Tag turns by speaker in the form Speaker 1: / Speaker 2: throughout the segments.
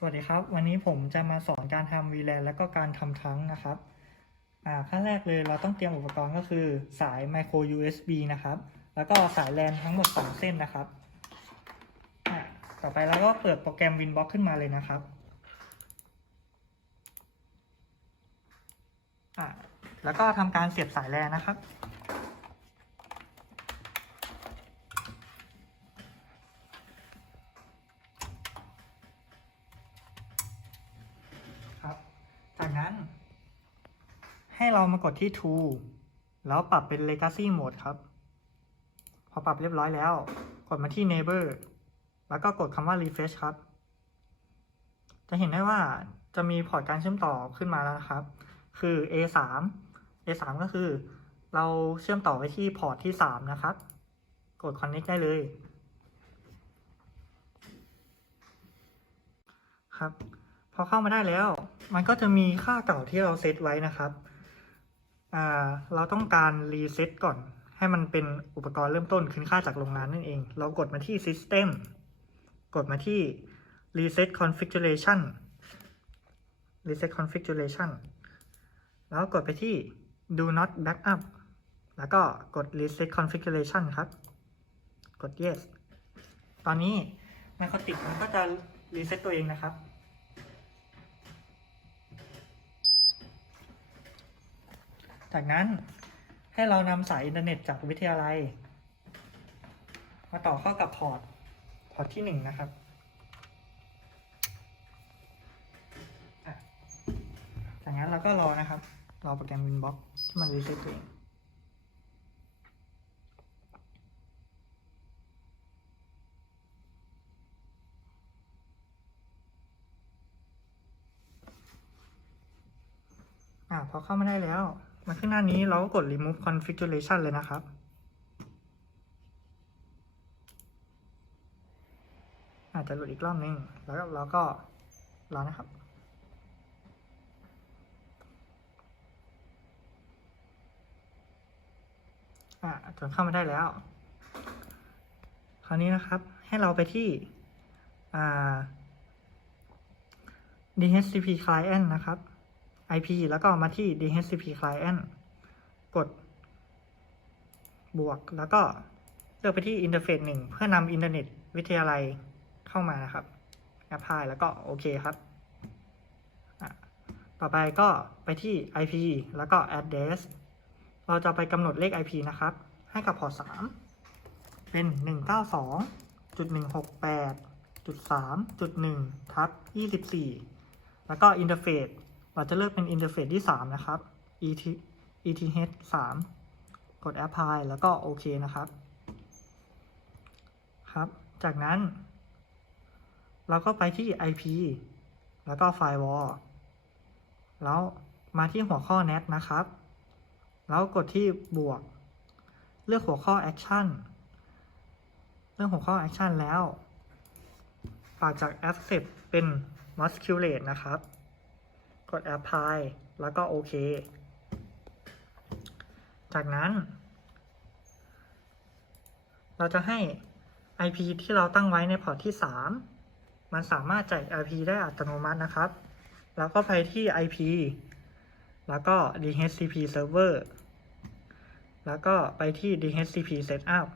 Speaker 1: สวัสดีครับ วันนี้ผมจะมาสอนการทำ VLAN แล้วก็การทำทั้งนะครับขั้นแรกเลยเราต้องเตรียมอุปกรณ์ก็คือสาย micro USB นะครับ แล้วก็สาย LAN ทั้งหมด 2 เส้นนะครับ ต่อไปเราก็เปิดโปรแกรม Winbox ขึ้นมาเลยนะครับ แล้วก็ทำการเสียบสาย LAN นะครับ จากนั้น ให้เรากดที่ Tool แล้วปรับเป็น Legacy Mode ครับ พอปรับเรียบร้อยแล้ว กดมาที่ Neighbor แล้วก็กดคำว่า Refresh ครับ จะเห็นได้ว่าจะมีพอร์ตการเชื่อมต่อขึ้นมาแล้วนะครับ คือ A3 A3 ก็คือ เราเชื่อมต่อไปที่พอร์ตที่ 3 นะครับ กด Connect ได้เลย ครับ พอเข้ามาได้แล้ว มันก็จะมีค่าเก่าที่เราเซตไว้นะครับ เราต้องการรีเซ็ตก่อน ให้มันเป็นอุปกรณ์เริ่มต้นคืนค่าจากโรงงานนั่นเอง เรากดมาที่ System กดมาที่ Reset Configuration Reset Configuration แล้วกดไปที่ Do not backup แล้วก็กด Reset Configuration ครับ กด Yes ตอนนี้ Microtik มันก็จะรีเซ็ตตัวเองนะครับ จากนั้นให้เรานำสายอินเทอร์เน็ตจากวิทยาลัย มาต่อเข้ากับพอร์ต พอร์ตที่หนึ่งนะครับจากนั้นเราก็รอนะครับ รอโปรแกรม Winbox ที่มันรีเซ็ตตัวเองอ่าพอเข้ามาได้แล้ว มาขึ้นหน้านี้เราก็กด remove configuration เลยนะครับ อาจจะหลุดอีกรอบนึง แล้วเราก็รอนะครับอ่าจนเข้ามาได้แล้ว คราวนี้นะครับ ให้เราไปที่อ่า DHCP client นะครับ IP แล้วก็มาที่ DHCP client กด บวกแล้วก็เลือกไปที่ interface หนึ่งเพื่อนำอินเทอร์เน็ตวิทยาลัยเข้ามานะครับ apply แล้วก็โอเคครับ ต่อไปก็ไปที่ IP แล้วก็ address เราจะไปกำหนดเลข IP นะครับ ให้กับพอร์ต3เป็น 192.168.3.1ทับ24 แล้วก็อินเทอร์เฟซ เราจะเลือกเป็นอินเทอร์เฟซที่ 3 นะครับ ET ETH 3 กด apply แล้วก็โอเคนะครับ ครับ จากนั้น เราก็ไปที่ IP แล้วก็ firewall แล้วมาที่หัวข้อ net นะครับ แล้วกดที่บวก เลือกหัวข้อ action เลือกหัวข้อ action แล้ว ฝากจาก accept เป็น masquerade นะครับ กด apply แล้วก็โอเค จากนั้น เราจะให้ IP ที่เราตั้งไว้ในพอร์ตที่ 3 มันสามารถจ่าย IP ได้อัตโนมัตินะครับ แล้วก็ไปที่ IP แล้วก็ DHCP server แล้วก็ไปที่ DHCP setup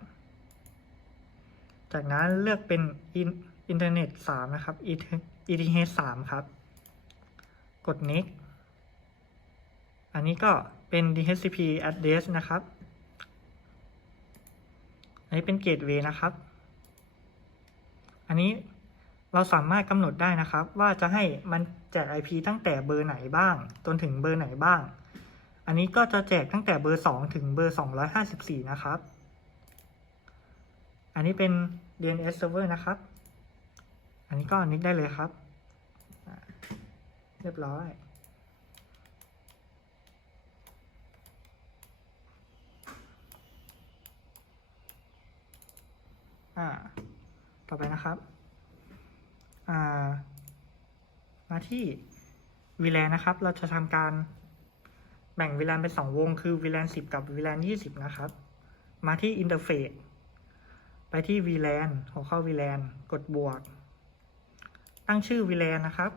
Speaker 1: จากนั้นเลือกเป็นอินเทอร์เน็ต3นะครับ ETH 3 ครับ กด next อันนี้ก็เป็น DHCP address นะครับ อันนี้เป็น gateway นะครับ อันนี้เราสามารถกำหนดได้นะครับ ว่าจะให้มันแจก IP ตั้งแต่เบอร์ไหนบ้าง จนถึงเบอร์ไหนบ้าง อันนี้ก็จะแจกตั้งแต่เบอร์ 2 ถึงเบอร์ 254 นะครับ อันนี้เป็น DNS server นะครับ อันนี้ก็นิกได้เลยครับ เรียบร้อย อ่า ต่อไปนะครับ อ่า มาที่ VLAN นนะครับ เราจะทำการแบ่ง VLAN เป็น2วง คือ VLAN 10กับ VLAN 20นะครับ มาที่ Interface ไปที่ VLAN หัวข้อ VLAN กดบวก ตั้งชื่อ VLAN นะครับ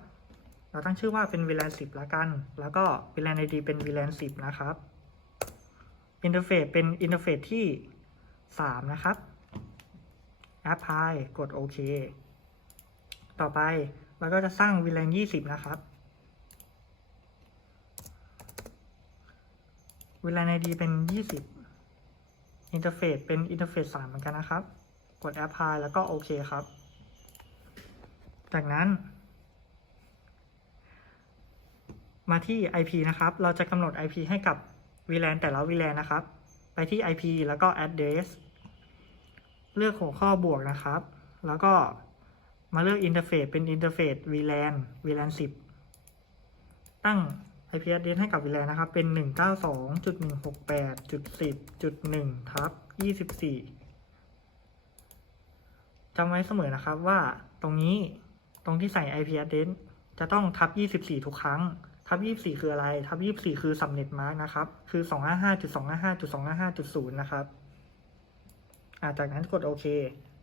Speaker 1: เราตั้งชื่อว่าเป็น VLAN 10ละกัน แล้วก็ VLAN ID เป็น VLAN 10 นะครับอินเทอร์เฟซเป็นอินเทอร์เฟซที่ 3 นะครับ Apply กดโอเคต่อไปเราก็จะสร้าง VLAN 20 นะครับ VLAN ID เป็น 20 อินเทอร์เฟซเป็นอินเทอร์เฟซ3เหมือนกันนะครับ กด Apply แล้วก็โอเคครับ จากนั้น มาที่ IP นะครับ เราจะกำหนด IP ให้กับ VLAN แต่ละ VLAN นะครับ ไปที่ IP แล้วก็ address เลือกหัวข้อบวกนะครับ แล้วก็มาเลือกอินเทอร์เฟซเป็นอินเทอร์เฟซ VLAN VLAN 10 ตั้ง IP address ให้กับ VLAN นะครับ เป็น 192.168.10.1ทับ24จำไว้เสมอนะครับว่าตรงนี้ตรงที่ใส่ IP address จะต้องทับ 24 ทุกครั้ง ทับ24คืออะไร ทับ24คือ subnet mark นะครับ คือ255.255.255.0นย์นะครับาจากนั้นกดโอเค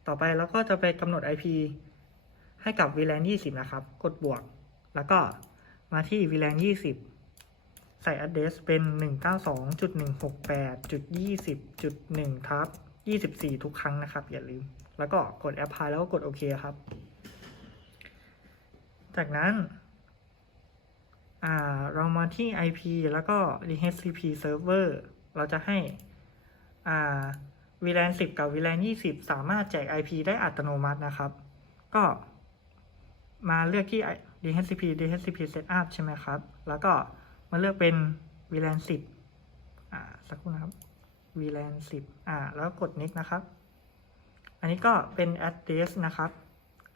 Speaker 1: ต่อไปเราก็จะไปกำหนด IP ให้กับ VLAN 20 นะครับ กดบวก แล้วก็มาที่ VLAN 20 ใส่ address เป็น 192.168.20.1ทับ24 ทุกครั้งนะครับ อย่าลืม แล้วก็กด apply แล้วก็กดโอเคครับ จากนั้น อ่าเรามาที่ IP แล้วก็ DHCP server เราจะให้อ่า VLAN 10 กับ VLAN 20 สามารถแจก IP ได้อัตโนมัตินะครับ ก็มาเลือกที่ DHCP DHCP setup ใช่ไหมครับ แล้วก็มาเลือกเป็น VLAN 10อ่าสักครู่นะครับ VLAN 10อ่าแล้วกด next นะครับ อันนี้ก็เป็น address นะครับ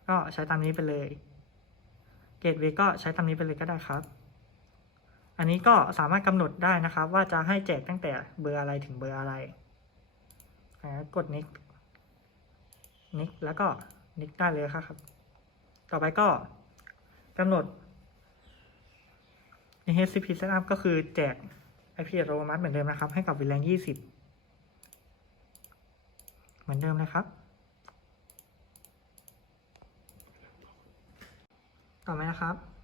Speaker 1: ก็ใช้ตามนี้ไปเลย Gateway ก็ใช้ตามนี้ไปเลยก็ได้ครับ อันนี้ก็สามารถกำหนดได้นะครับ ว่าจะให้แจกตั้งแต่เบอร์อะไรถึงเบอร์อะไร กด next next แล้วก็ next ได้เลยครับ ต่อไปก็กำหนด HCP setup ก็คือแจก IP อัตโนมัติเหมือนเดิมนะครับ ให้กับ VLAN 20 เหมือนเดิมเลยครับ ต่อไปนะครับ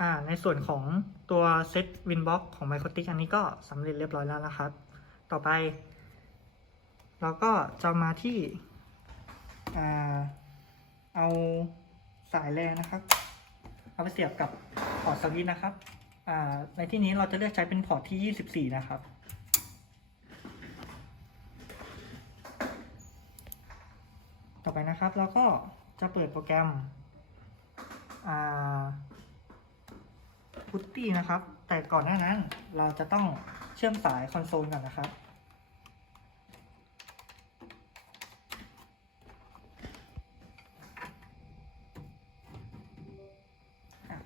Speaker 1: อ่าในส่วนของตัวเซต Winbox ของ m y c o t i c อันนี้ก็สำเร็จเรียบร้อยแล้วนะครับ ต่อไป เราก็จะมาที่อ่าเอาสายแรงนะครับ เอาไปเสียบกับพอร์ตสวิตช์นะครับอ่าในที่นี้เราจะเลือกใช้เป็นพอร์ตที่ 24 นะครับต่อไปนะครับเราก็จะเปิดโปรแกรมอ่า พุตตี้นะครับ แต่ก่อนหน้านั้นเราจะต้องเชื่อมสายคอนโซลก่อนนะครับ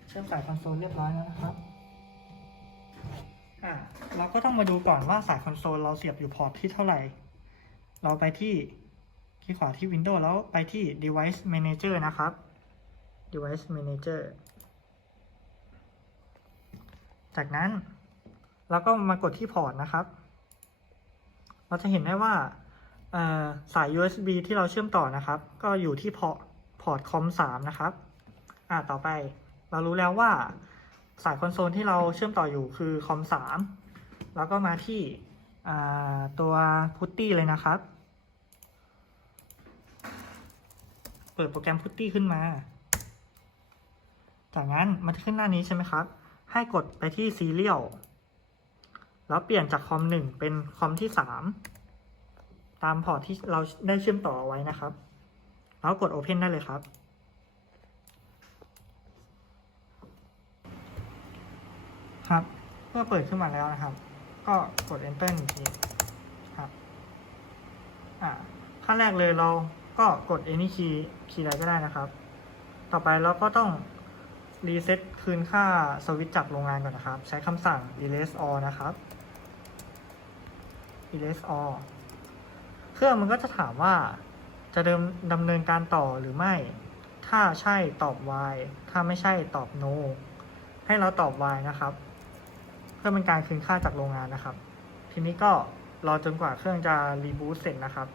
Speaker 1: เชื่อมสายคอนโซลเรียบร้อยแล้วนะครับอะเราก็ต้องมาดูก่อนว่าสายคอนโซลเราเสียบอยู่พอร์ตที่เท่าไหร่ เราไปที่คลิกขวาที่ Windows แล้วไปที่ Device Manager นะครับ Device Manager จากนั้นเราก็มากดที่พอร์ตนะครับ เราจะเห็นได้ว่าสาย USB ที่เราเชื่อมต่อนะครับ ก็อยู่ที่พอร์ตพอร์ตคอม3นะครับอ่าต่อไปเรารู้แล้วว่าสายคอนโซลที่เราเชื่อมต่ออยู่คือคอม3แล้วก็มาที่ตัวพุตตี้เลยนะครับ เปิดโปรแกรมพุตตี้ขึ้นมา จากนั้นมันจะขึ้นหน้านี้ใช่ไหมครับ ให้กดไปที่ Serial แล้วเปลี่ยนจากคอม1เป็นคอมที่3ตามพอร์ตที่เราได้เชื่อมต่ออไว้นะครับ แล้วกด Open ได้เลยครับ ครับเมื่อเปิดขึ้นมาแล้วนะครับ ก็กด Enter หนึ่งทีครับอ่าขั้นแรกเลยเราก็กด any key คีย์ใดก็ได้นะครับ ต่อไปเราก็ต้อง รีเซ็ตคืนค่าสวิตช์จากโรงงานก่อนนะครับ ใช้คำสั่ง erase all นะครับ erase all เครื่องมันก็จะถามว่าจะเดิมดำเนินการต่อหรือไม่ ถ้าใช่ตอบ y ถ้าไม่ใช่ตอบ no ให้เราตอบ y นะครับ เพื่อเป็นการคืนค่าจากโรงงานนะครับ ทีนี้ก็รอจนกว่าเครื่องจะรีบูตเสร็จนะครับ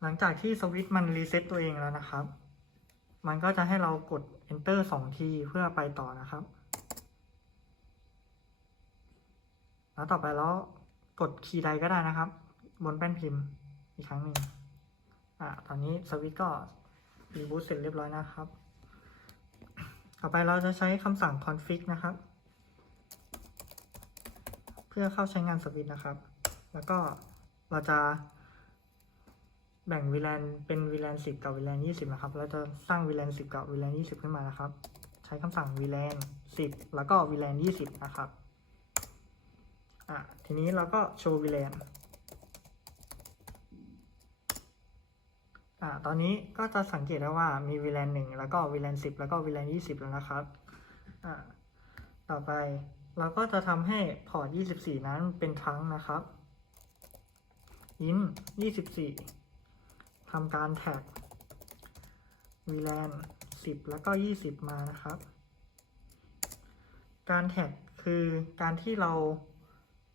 Speaker 1: หลังจากที่สวิตช์มันรีเซ็ตตัวเองแล้วนะครับ มันก็จะให้เรากด enter สองทีเพื่อไปต่อนะครับ แล้วต่อไปแล้วกดคีย์ใดก็ได้นะครับ บนแป้นพิมพ์อีกครั้งหนึ่งอะตอนนี้สวิตช์ก็รีบูตเสร็จเรียบร้อยนะครับ ต่อไปเราจะใช้คำสั่ง config นะครับ เพื่อเข้าใช้งานสวิตช์นะครับ แล้วก็เราจะ แบ่ง VLAN เป็น VLAN 10กับ VLAN 20นะครับ เราจะสร้าง VLAN 10กับ VLAN 20ขึ้นมานะครับ ใช้คำสั่ง VLAN 10แล้วก็ VLAN 20นะครับ อะ ทีนี้เราก็โชว์ VLAN อะตอนนี้ก็จะสังเกตได้ว่ามี VLAN 1แล้วก็ VLAN 10แล้วก็ VLAN 20แล้วนะครับ อะต่อไปเราก็จะทำให้พอร์ต 24 นั้นเป็นทั้งนะครับ in 24 ทำการแท็ก VLAN 10 แล้วก็ 20 มานะครับ การแท็กคือการที่เรา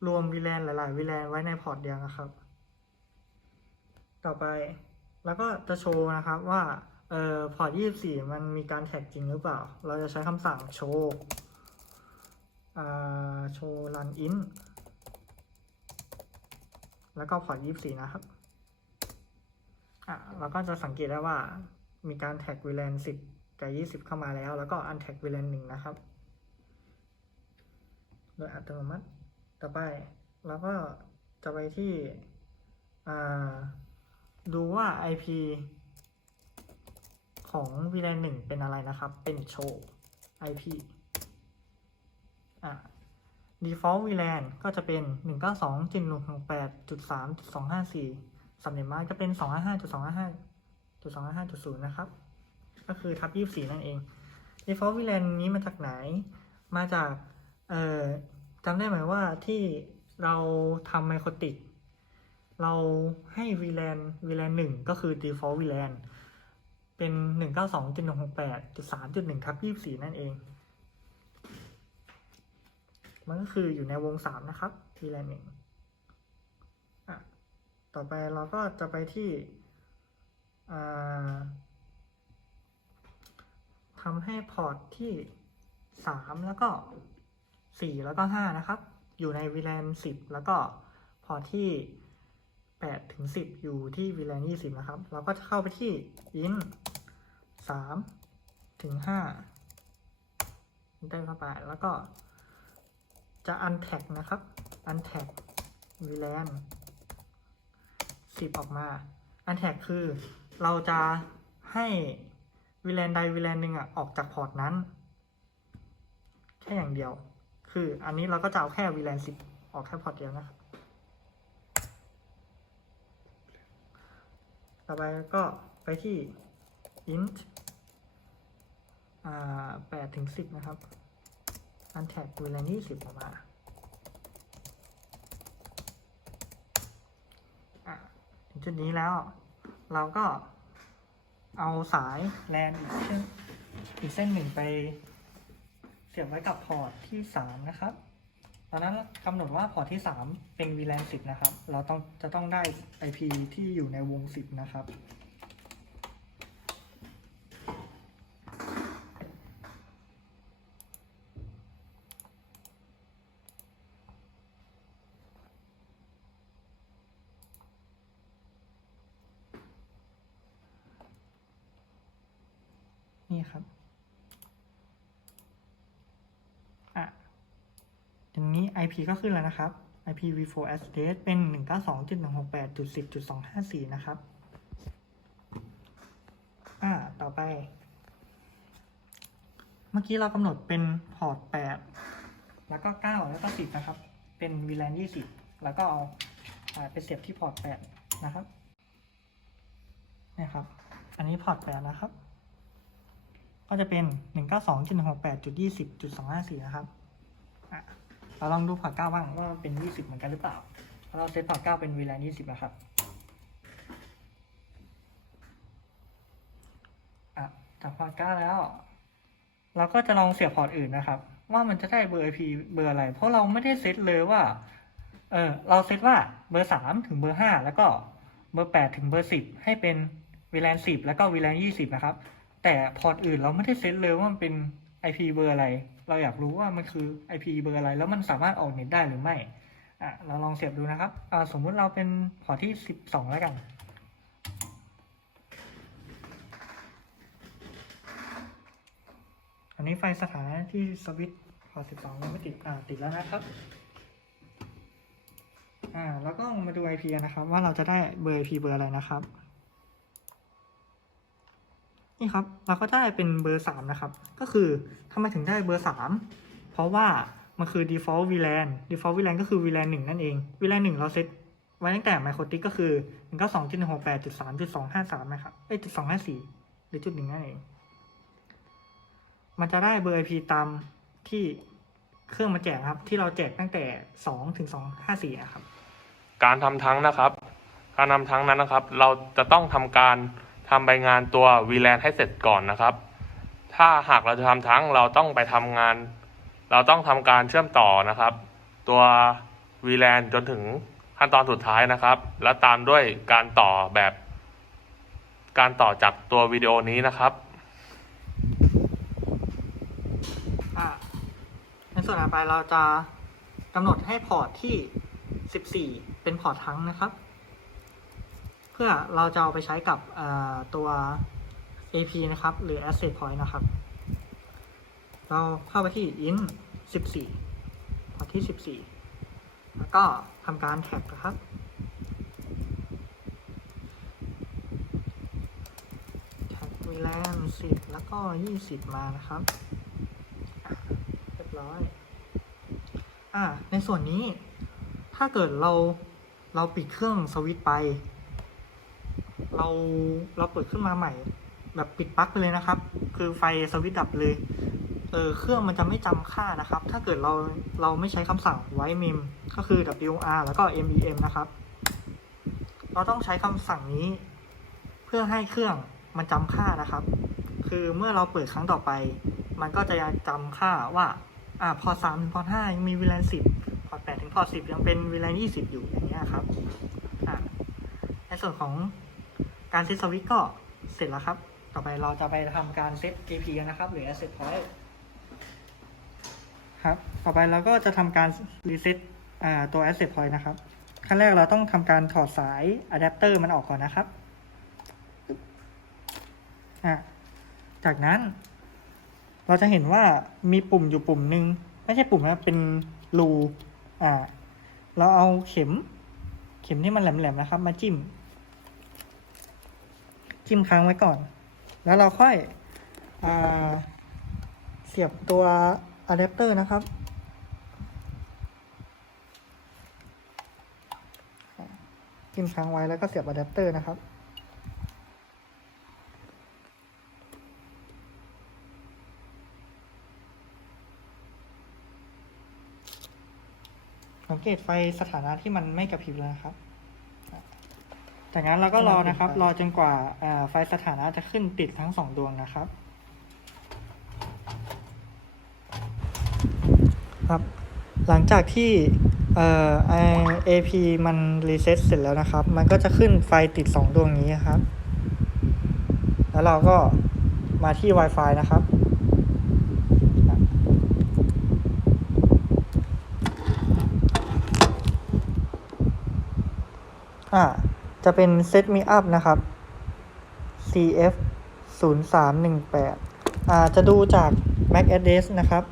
Speaker 1: รวม VLAN หลาย ๆ VLAN ไว้ในพอร์ตเดียวนะครับ ต่อไปแล้วก็จะโชว์นะครับว่าเอ่อพอร์ต 24 มันมีการแท็กจริงหรือเปล่า เราจะใช้คำสั่งโชว์อ่าโชว์ run in แล้วก็พอร์ต 24 นะครับ อะเราก็จะสังเกตได้ว่ามีการแท็ก VLAN 10 กับ 20 เข้ามาแล้ว แล้วก็ untag VLAN 1 นะครับ โดยอัตโนมัติ ต่อไปเราก็จะไปที่ดูว่า IP ของ VLAN 1 เป็นอะไรนะครับ เป็นโชว์ IP อะ default VLAN ก็จะเป็น 192.168.3.254 สำเร็จมาจะเป็น255.255.255.0นะครับ ก็คือทับ24นั่นเอง default VLAN นี้มาจากไหน มาจาก เอ่อจำได้ไหมว่าที่เราทำไมโครติก เราให้ VLAN VLAN 1ก็คือ default VLAN เป็น 192.168.3.1ทับ24 นั่นเอง มันก็คืออยู่ในวง 3 นะครับ VLAN 1อะ ต่อไปเราก็จะไปที่ทำให้พอร์ตที่ 3 แล้วก็ 4 แล้วก็ 5 นะครับ อยู่ใน VLAN 10 แล้วก็พอร์ตที่8ถึง10 อยู่ที่ VLAN 20 นะครับ เราก็จะเข้าไปที่ in 3ถึง5 enter เข้าไปแล้วก็จะ untag นะครับ untag VLAN 10ออกมา untag คือเราจะให้ VLAN ใด VLAN หนึ่งอะออกจากพอร์ตนั้น แค่อย่างเดียว คืออันนี้เราก็จะเอาแค่ VLAN 10ออกแค่พอร์ตเดียวนะครับต่อไปก็ไปที่ int อ่า8ถึง10นะครับ untag VLAN 20ออกมาอะถึง จุดนี้แล้ว เราก็เอาสาย LAN อีกเส้นอีกเส้นหนึ่งไป เสียบไว้กับพอร์ตที่3นะครับ ตอนนั้นกำหนดว่าพอร์ตที่3เป็น VLAN 10 นะครับ เราต้องจะต้องได้ IP ที่อยู่ในวง 10 นะครับ นี่ครับ อะตรงนี้ IP ก็ขึ้นแล้วนะครับ IPv4 address เป็น 192.168.10.254 นะครับ อ่า ต่อไป เมื่อกี้เรากำหนดเป็นพอร์ต 8 แล้วก็ 9 แล้วก็ 10 นะครับ เป็น VLAN 20 แล้วก็เอาไปเสียบที่พอร์ต 8 นะครับนี่ครับ อันนี้พอร์ต 8 นะครับ ก็จะเป็น 192.168.20.254 นะครับอะ เราลองดูพอร์ต9บ้างว่าเป็น20เหมือนกันหรือเปล่าถ้าเราเซตพอร์ต9เป็น VLAN 20นะครับอะจากพอร์ต9แล้ว เราก็จะลองเสียบพอร์ตอื่นนะครับ ว่ามันจะได้เบอร์ IP เบอร์อะไร เพราะเราไม่ได้เซตเลยว่า เออเราเซตว่าเบอร์3ถึงเบอร์5แล้วก็เบอร์8ถึงเบอร์10ให้เป็น VLAN 10แล้วก็ VLAN 20นะครับ แต่พอร์ตอื่นเราไม่ได้เซตเลยว่ามันเป็น IP เบอร์อะไร เราอยากรู้ว่ามันคือ IP เบอร์อะไร แล้วมันสามารถออกเน็ตได้หรือไม่อะเราลองเสียบดูนะครับอ่าสมมุติเราเป็นพอร์ตที่ 12 แล้วกัน อันนี้ไฟสถานะที่สวิตช์พอร์ต12ยังไม่ติดอ่าติดแล้วนะครับอ่าแล้วก็มาดู IP กันนะครับ ว่าเราจะได้เบอร์ IP เบอร์อะไรนะครับ นี่ครับเราก็ได้เป็นเบอร์ 3 นะครับ ก็คือทำไมถึงได้เบอร์ 3 เพราะว่ามันคือ default VLAN default VLAN ก็คือ VLAN 1 นั่นเอง VLAN 1 เราเซตไว้ตั้งแต่ microtik ก็คือ1 9 2 1 6 8 3 2 5 3นะครับเอ้ย2 5 4 หรือจุดหนึ่งนั่นเอง มันจะได้เบอร์ IP ตามที่เครื่องมาแจกครับ ที่เราแจกตั้งแต่ 2 ถึง 254นะครับ
Speaker 2: การทำทั้งนะครับ การทำทั้งนั้นนะครับ เราจะต้องทำการ ทำใบงานตัว VLAN ให้เสร็จก่อนนะครับ ถ้าหากเราจะทำทั้งเราต้องไปทำงาน เราต้องทำการเชื่อมต่อนะครับ ตัว VLAN จนถึงขั้นตอนสุดท้ายนะครับ และตามด้วยการต่อแบบ การต่อจากตัววิดีโอนี้นะครับ
Speaker 1: ในส่วนต่อไปเราจะกำหนดให้พอร์ตที่ 14 เป็นพอร์ตทั้งนะครับ พื่อเราจะเอาไปใช้กับตัว AP นะครับ หรือ Asset Point นะครับ เราเข้าไปที่ int 14พอที่ 14 แล้วก็ทำการแท็กนะครับ แท็ก VLAN 10 แล้วก็ 20 มานะครับ เรียบร้อย อ่า ในส่วนนี้ถ้าเกิดเราเราปิดเครื่องสวิตไป เราเราเปิดขึ้นมาใหม่ แบบปิดปลั๊กไปเลยนะครับ คือไฟสวิตดับเลยเออเครื่องมันจะไม่จำค่านะครับ ถ้าเกิดเราเราไม่ใช้คำสั่งไว้ mem ก็คือ wr แล้วก็ mem นะครับ เราต้องใช้คำสั่งนี้ เพื่อให้เครื่องมันจำค่านะครับ คือเมื่อเราเปิดครั้งต่อไป มันก็จะจำค่าว่าอ่าพอสามถึงพอห้ายังมีเวลาสิบพอแปดถึงพอสิบยังเป็นเวลายี่สิบอยู่อย่างเงี้ยครับอ่าในส่วนของ การเซตสวิตก็เสร็จแล้วครับ ต่อไปเราจะไปทำการเซต AP นะครับหรือ Asset Point ครับ ต่อไปเราก็จะทำการรีเซ็ตตัว Asset Point นะครับ ขั้นแรกเราต้องทำการถอดสายอะแดปเตอร์มันออกก่อนนะครับจากนั้น เราจะเห็นว่ามีปุ่มอยู่ปุ่มหนึ่งไม่ใช่ปุ่มนะเป็นรูอ่า เราเอาเข็ม เข็มที่มันแหลมๆนะครับ มาจิ้ม จิ้มค้างไว้ก่อน แล้วเราค่อยอเสียบตัวอะแดปเตอร์นะครับ จิ้มค้างไว้แล้วก็เสียบอะแดปเตอร์นะครับสังเกตไฟสถานะที่มันไม่กระพริบแล้วนะครับ จากนั้นเราก็รอนะครับ รอจนกว่าอ่าไฟสถานะจะขึ้นติดทั้งสองดวงนะครับ ครับ หลังจากที่เอ่อ AP มันรีเซ็ตเสร็จแล้วนะครับ มันก็จะขึ้นไฟติดสองดวงนี้ครับ แล้วเราก็มาที่ Wi-Fi นะครับ อ่า จะเป็น Set Me Up นะครับ CF 0 3 1 8อ่าจะดูจาก MAC address นะครับ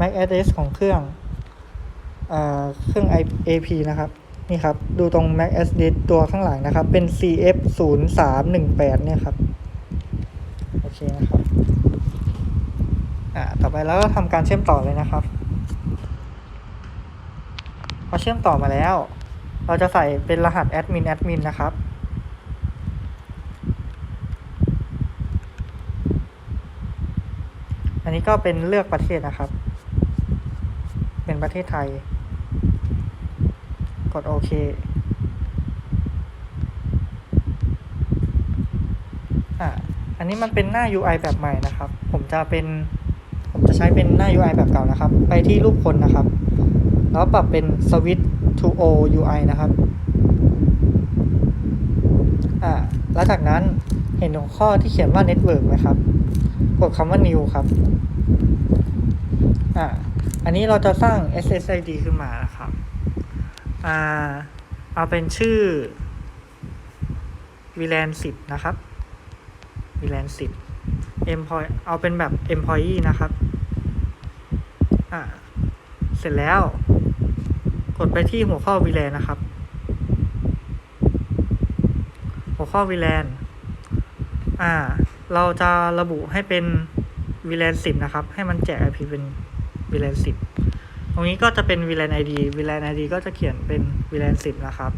Speaker 1: MAC address ของเครื่องอ่าเครื่อง AP นะครับ นี่ครับ ดูตรง MAC address ตัวข้างหลังนะครับ เป็น CF 0 3 1 8เนี่ยครับ โอเคนะครับ อ่า ต่อไปแล้วก็ทำการเชื่อมต่อเลยนะครับ พอเชื่อมต่อมาแล้ว เราจะใส่เป็นรหัสแอดมินแอดมินนะครับ อันนี้ก็เป็นเลือกประเทศนะครับ เป็นประเทศไทย กดโอเคอะอันนี้มันเป็นหน้า UI แบบใหม่นะครับ ผมจะเป็น ผมจะใช้เป็นหน้า UI แบบเก่านะครับ ไปที่รูปคนนะครับ แล้วปรับเป็นสวิต 2o ui นะครับหลังจากนั้นเห็นหัวข้อที่เขียนว่า network ไหมครับ กดคำว่า new ครับอ่าอันนี้เราจะสร้าง ssid ขึ้นมานะครับอ่าเอาเป็นชื่อ vlan 10 นะครับ vlan 10 employee เอาเป็นแบบ employee นะครับอ่าเสร็จแล้ว กดไปที่หัวข้อ VLAN นนะครับ หัวข้อ VLAN อ่า เราจะระบุให้เป็น VLAN 10นะครับ ให้มันแจก IP เป็น VLAN 10ตรงนี้ก็จะเป็น VLAN ID VLAN ID ก็จะเขียนเป็น VLAN 10นะครับ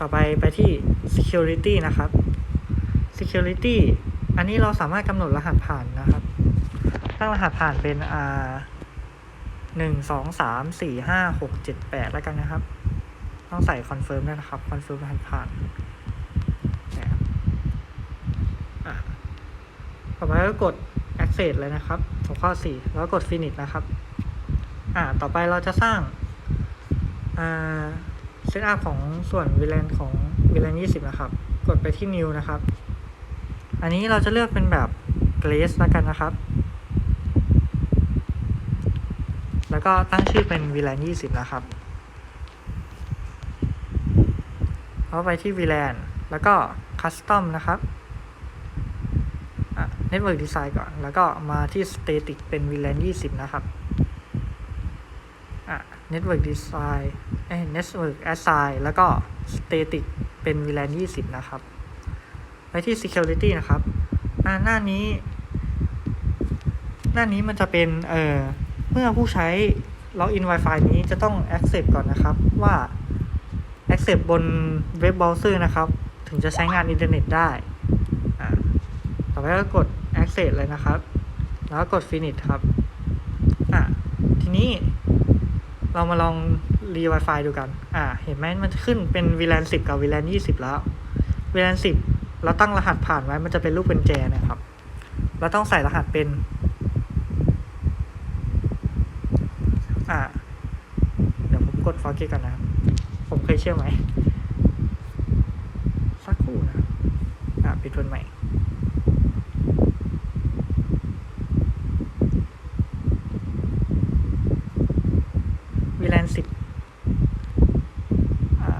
Speaker 1: ต่อไปไปที่ security นะครับ security อันนี้เราสามารถกำหนดรหัสผ่านนะครับ ตั้งรหัสผ่านเป็นอ่า หนึ่งสองสามสี่ห้าหกเจ็ดแปดแล้วกันนะครับ ต้องใส่คอนเฟิร์มด้วยนะครับคอนเฟิร์มผ่านเนี่ยอะต่อไปก็กด access เลยนะครับหัวข้อสี่แล้วกด finish นะครับ อ่า ต่อไปเราจะสร้างอ่าเซตอัพของส่วน VLAN ของ VLAN 20นะครับ กดไปที่ new นะครับ อันนี้เราจะเลือกเป็นแบบ Glaze แล้วกันนะครับ แล้วก็ตั้งชื่อเป็น VLAN 20 นะครับเข้าไปที่ VLAN แล้วก็ Custom นะครับอะ Network Design ก่อน แล้วก็มาที่ Static เป็น VLAN 20 นะครับอะ Network Design เอ้ Network Assign แล้วก็ Static เป็น VLAN 20 นะครับ ไปที่ Security นะครับอ่าหน้านี้ หน้านี้มันจะเป็น เอ่อ เมื่อผู้ใช้ล็อกอิน Wi-Fi นี้จะต้อง Accept ก่อนนะครับว่า Accept บนเว็บเบราว์เซอร์นะครับ ถึงจะใช้งานอินเทอร์เน็ตได้ ต่อไปก็กด Accept เลยนะครับ แล้วก็กด Finish ครับอ่าทีนี้เรามาลองรี Wi-Fi ดูกัน อ่า เห็นไหมมันขึ้นเป็น VLAN 10 กับ VLAN 20 แล้ว VLAN 10 เราตั้งรหัสผ่านไว้ มันจะเป็นรูปกุญแจนะครับ เราต้องใส่รหัสเป็น อ่า เดี๋ ยวผมกด forget กันนะครับผมเคยเชื่อไหมสักครู่นะอ่าปิดทวนใหม่วีแลนสิบอ่า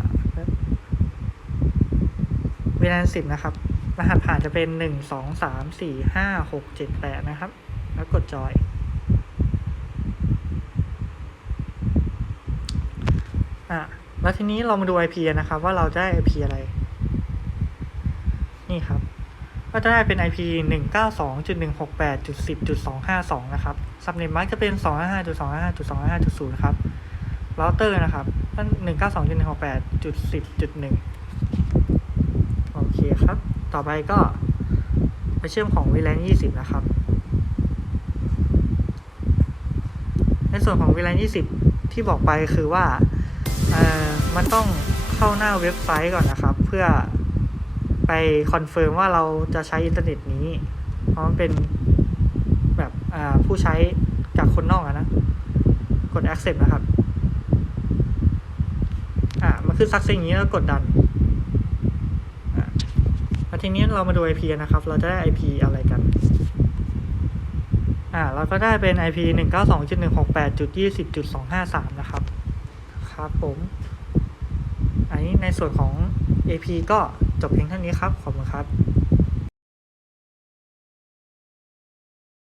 Speaker 1: วีแลนสิบนะครับ รหัสผ่านจะเป็นหนึ่งสองสามสี่ห้าหกเจ็ดแปดนะครับ แล้วกดจอย อะ แล้วทีนี้เรามาดู IP นะครับ ว่าเราจะได้ IP อะไร นี่ครับ ก็จะได้เป็น IP 192.168.10.252 นะครับซับเน็ตมาร์กจะเป็น 255.255.255.0 ครับเราเตอร์นะครับก็192.168.10.1 โอเคครับ ต่อไปก็ไปเชื่อมของ VLAN 20 นะครับ ในส่วนของ VLAN 20 ที่บอกไปคือว่า เอ่อ มันต้องเข้าหน้าเว็บไซต์ก่อนนะครับ เพื่อไปคอนเฟิร์มว่าเราจะใช้อินเทอร์เน็ตนี้ เพราะมันเป็นแบบผู้ใช้จากคนนอกอะนะ กด accept นะครับ อ่ามันขึ้นซักซิงอย่างนี้แล้วกดดันอ่าแล้วทีนี้เรามาดู IP นะครับ เราจะได้ IP อะไรกัน อ่า เราก็ได้เป็น IP 192.168.20.253 นะครับ ครับผม ในส่วนของ AP ก็จบเพียงเท่านี้ครับ ขอบคุณครับ